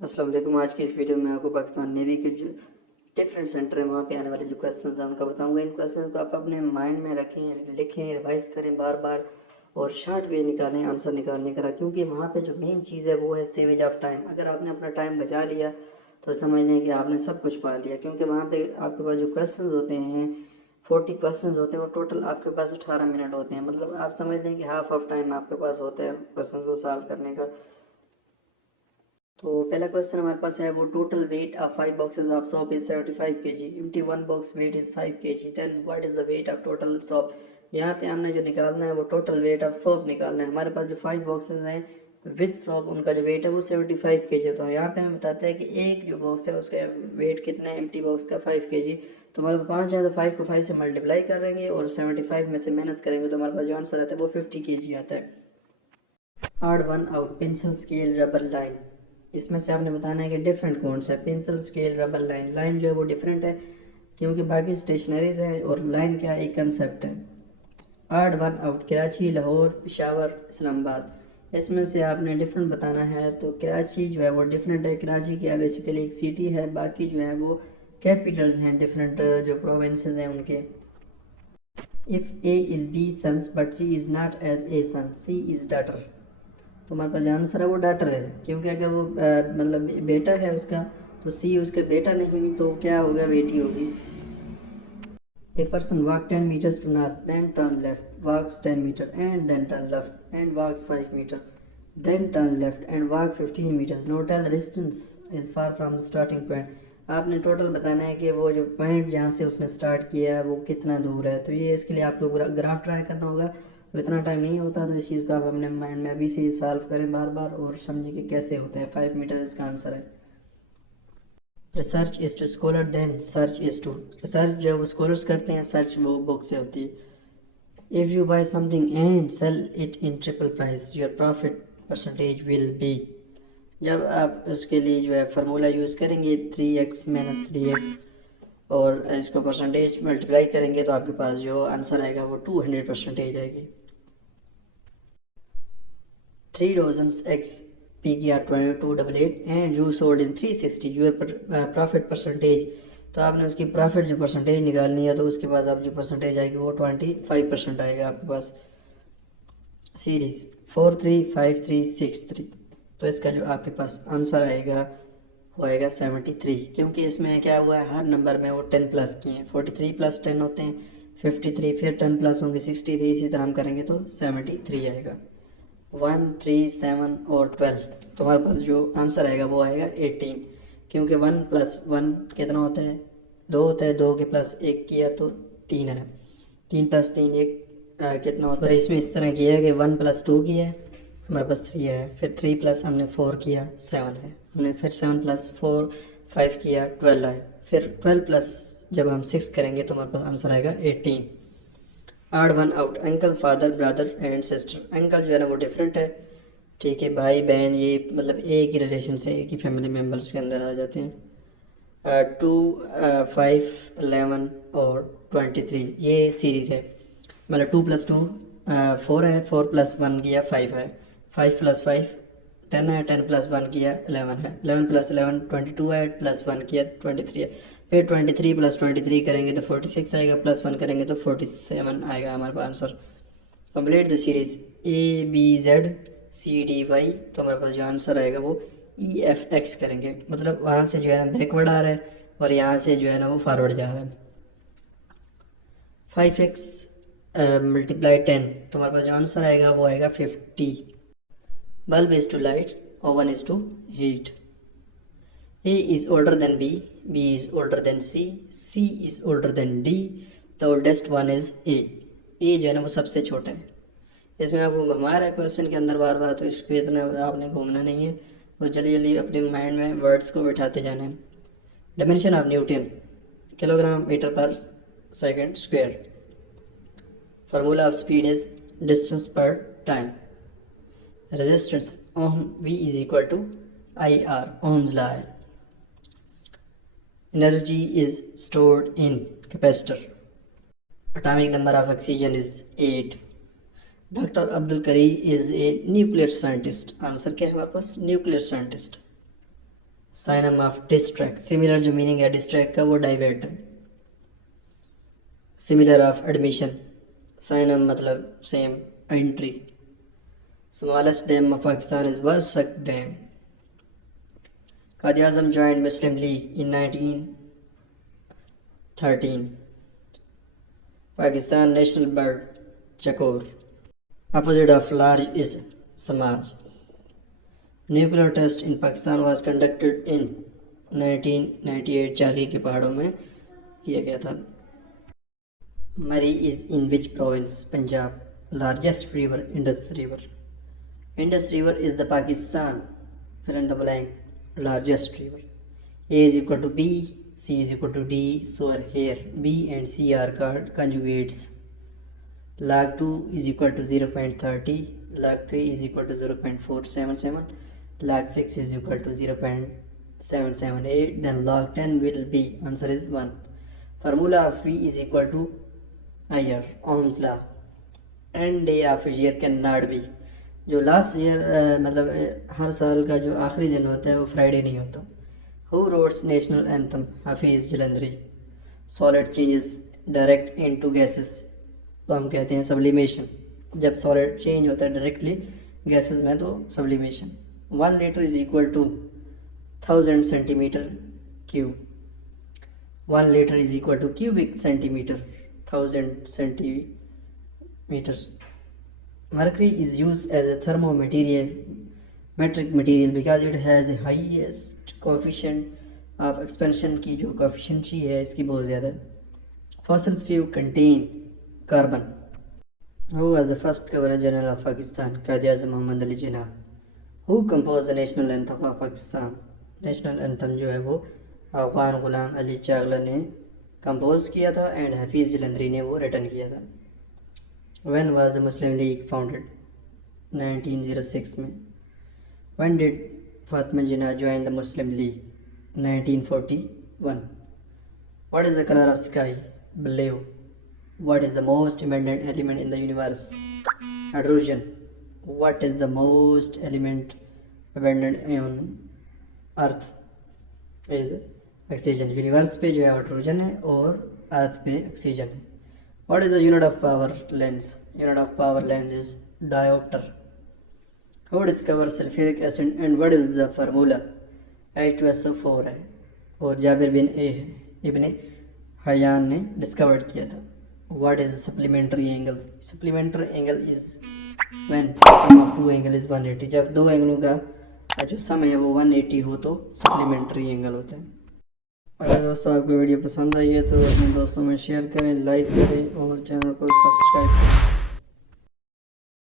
अस्सलाम वालेकुम। आज की इस वीडियो में आपको पाकिस्तान नेवी के जो डिफरेंट सेंटर है वहाँ पे आने वाले जो क्वेश्चंस हैं उनका बताऊंगा। इन क्वेश्चंस को आप अपने माइंड में रखें, लिखें, रिवाइज करें बार बार और शॉर्ट वे निकालें आंसर निकालने का, क्योंकि वहाँ पे जो मेन चीज़ है वो है सेवेज ऑफ टाइम। अगर आपने अपना टाइम बचा लिया तो समझ लें कि आपने सब कुछ पा लिया, क्योंकि वहाँ पे आपके पास जो क्वेश्चन होते हैं 40 क्वेश्चन होते हैं और टोटल आपके पास 18 मिनट होते हैं। मतलब आप समझ लें कि हाफ ऑफ टाइम आपके पास होता है क्वेश्चन को सॉल्व करने का। तो पहला क्वेश्चन हमारे पास है, वो total weight of 5 boxes of soap is 75 kg, empty 1 box weight is 5 kg, then what is the weight of total soap. यहाँ पे हमने जो निकालना है वो टोटल वेट ऑफ सोप निकालना है। हमारे पास जो 5 बॉक्सेस हैं विद सोप उनका जो वेट है वो 75 kg। तो यहाँ पे हमें बताते हैं कि एक जो बॉक्स है उसका वेट कितना है, एम्प्टी बॉक्स का 5 kg। तो हमारे पास 5 है तो 5 को 5 से मल्टीप्लाई करेंगे और 75 में से माइनस करेंगे तो हमारे पास जो आंसर आता है वो 50 kg आता है। Odd one out pencil scale rubber line. इसमें से आपने बताना है कि डिफरेंट कौन सा है। Pencil scale rubber line, line जो है वो डिफरेंट है क्योंकि बाकी स्टेशनरीज हैं और लाइन क्या एक कंसेप्ट है। Odd one out Karachi, Lahore, Peshawar, Islamabad. इसमें से आपने डिफरेंट बताना है। तो कराची जो है वो डिफरेंट है, कराची क्या बेसिकली एक सिटी है, बाकी जो है वो कैपिटल्स हैं डिफरेंट जो प्रोविंसेस हैं उनके। If A is B sons but C is not as A son, C is daughter. तो हमारे पास जो आंसर है वो डॉटर है, क्योंकि अगर वो मतलब बेटा है उसका तो सी उसका बेटा नहीं तो क्या होगा, बेटी होगी। A person walk 10 meters to north then turn left, walks 10 meter and then turn left and walks 5 meter then turn left and walk 15 meters। No tell the distance is far from the starting point. आपने total बताना है कि वो जो point जहाँ से उसने start किया है वो कितना दूर है। तो ये इसके लिए आपको ग्राफ ट्राई करना होगा, तो इतना टाइम नहीं होता। तो इस चीज़ को आप अपने माइंड में अभी से ही सॉल्व करें बार बार और समझें कि कैसे होता है। 5 मीटर इसका आंसर है। Research is to scholar then search is to, research जो है वो स्कॉलर्स करते हैं, सर्च वो बुक से होती है। If you buy something and sell it in triple price your profit percentage will be. जब आप उसके लिए जो है फार्मूला यूज़ करेंगे 3x माइनस 3x और इसको परसेंटेज मल्टीप्लाई करेंगे तो आपके पास जो आंसर आएगा वो 200% आएगी। 3 dozens eggs PKR 2288 and you sold in 360 your profit percentage। तो आपने उसकी प्रॉफिट जो परसेंटेज निकालनी है तो उसके पास आप जो परसेंटेज आएगी वो 25% आएगा आपके पास। सीरीज 435363। तो इसका जो आपके पास आंसर आएगा वो आएगा 73, क्योंकि इसमें क्या हुआ है हर नंबर में वो 10 प्लस किए हैं। 43 प्लस 10 होते हैं 53, फिर 10 प्लस होंगे 63, इसी तरह हम करेंगे तो 73 आएगा। 1, 3, 7 और 12। तो हमारे पास जो आंसर आएगा वो आएगा 18, क्योंकि 1 प्लस 1 कितना होता है 2 होता है, 2 के प्लस 1 किया तो 3 है, 3 प्लस 3 1 कितना होता है। इसमें इस तरह किया है कि 1 प्लस 2 किया है हमारे पास 3 है, फिर 3 प्लस हमने 4 किया 7 है, हमने फिर 7 प्लस 4 5 किया 12 है, फिर 12 प्लस जब हम 6 करेंगे तो हमारे पास आंसर आएगा 18। Odd one out uncle, father, brother and sister. Uncle जो है ना वो डिफरेंट है, ठीक है, भाई बहन, ये मतलब एक ही रिलेशन से एक ही फैमिली मेम्बर्स के अंदर आ जाते हैं। 2, 5, 11 और 23 ये सीरीज़ है, मतलब 2 प्लस 2 4 है, 4 प्लस 1 किया 5 है, 5 प्लस 5 10 है, 10 प्लस 1 किया 11 है, 11 प्लस 11 22 है, प्लस 1 किया 23 है, फिर 23 प्लस 23 करेंगे तो 46 आएगा, प्लस 1 करेंगे तो 47 आएगा हमारे पास answer. Complete the series ABZ CDY। तो हमारे पास जो आंसर आएगा वो EFX करेंगे, मतलब वहाँ से जो है ना बैकवर्ड आ रहा है और यहाँ से जो है ना वो फॉरवर्ड जा रहा है। 5x multiply 10। तो हमारे पास जो आंसर आएगा वो आएगा 50। Bulb is to light, oven is to heat. A is older than B, B is older than C, C is older than D, the oldest one is A। A जो है ना वो सबसे छोटा है। इसमें आपको घुमा रहा है क्वेश्चन के अंदर बार बार, तो इस पर इतना आपने घूमना नहीं है, तो जल्दी जल्दी अपने माइंड में वर्ड्स को बिठाते जाना है। Dimension of newton kilogram metre per second square. Formula of speed is distance per time. Resistance ohm V is equal to IR, Ohm's law। Energy is stored in capacitor। Atomic number of oxygen is 8। Doctor Abdul करी is a nuclear scientist. Answer क्या है हमारे पास, nuclear scientist. Synonym of distract, similar जो meaning है distract का वो divert है। सिमिलर ऑफ एडमिशन, साइनम मतलब same, entry. Smallest dam of Pakistan is Warsak dam. Quaid Azam joined Muslim League in 1913। पाकिस्तान नेशनल बर्ड चकोर। Opposite of large is small. Nuclear test in Pakistan was conducted in 1998 जागी के पहाड़ों में किया गया था। Murray is in which province? Punjab. Largest river, Indus River. Indus River is the Pakistan, fill in the blank, largest river. A is equal to B, C is equal to D, so here B and C are called conjugates. Log 2 is equal to 0.30, log 3 is equal to 0.477, log 6 is equal to 0.778, then log 10 will be, answer is 1. Formula of V is equal to IR, Ohm's law. End day of a year cannot be, जो last year मतलब हर साल का जो आखिरी दिन होता है वो फ्राइडे नहीं होता। Who wrote national anthem? Hafiz Jalandhari. Solid changes direct into gases, तो हम कहते हैं सब्लिमेशन। जब सॉलिड चेंज होता है डायरेक्टली गैसेस में तो sublimation. 1 litre is equal to 1000 centimetre cube. 1 litre is equal to cubic centimetre, 1000 centimetres. Mercury is use as a thermo material, metric material, because it has a highest coefficient of expansion की जो coefficiency है इसकी बहुत ज़्यादा है। Fossils fuel contain carbon. Who was the first Governor General of Pakistan? Quaid-e-Azam Muhammad Ali Jinnah. Who composed the national anthem of Pakistan? National anthem जो है वो अफगान गुलाम अली चागला ने कंपोज किया था एंड हफीज़ जलंधरी ने वो रिटर्न किया था। When was the Muslim League founded? 1906 में। When did Fatima Jinnah join the Muslim League? 1941. What is the color of sky? Blue. What is the most abundant element in the universe? Hydrogen. What is the most element abundant on earth? Is oxygen. Universe पे जो है hydrogen है और अर्थ पे oxygen है। What is the unit of power lens? Unit of power lens is diopter. Who discovered sulfuric acid and what is the formula? H2SO4 है और जाबिर बिन इब्ने Hayyan ने डिस्कवर्ड किया था। What is supplementary angle? Supplementary angle is when sum of two angle is 180. जब दो एंगलों का जो सम है वो 180 हो तो सप्लीमेंट्री एंगल होता है। अगर दोस्तों आपको वीडियो पसंद आई है तो अपने दोस्तों में शेयर करें, लाइक करें और चैनल को सब्सक्राइब करें।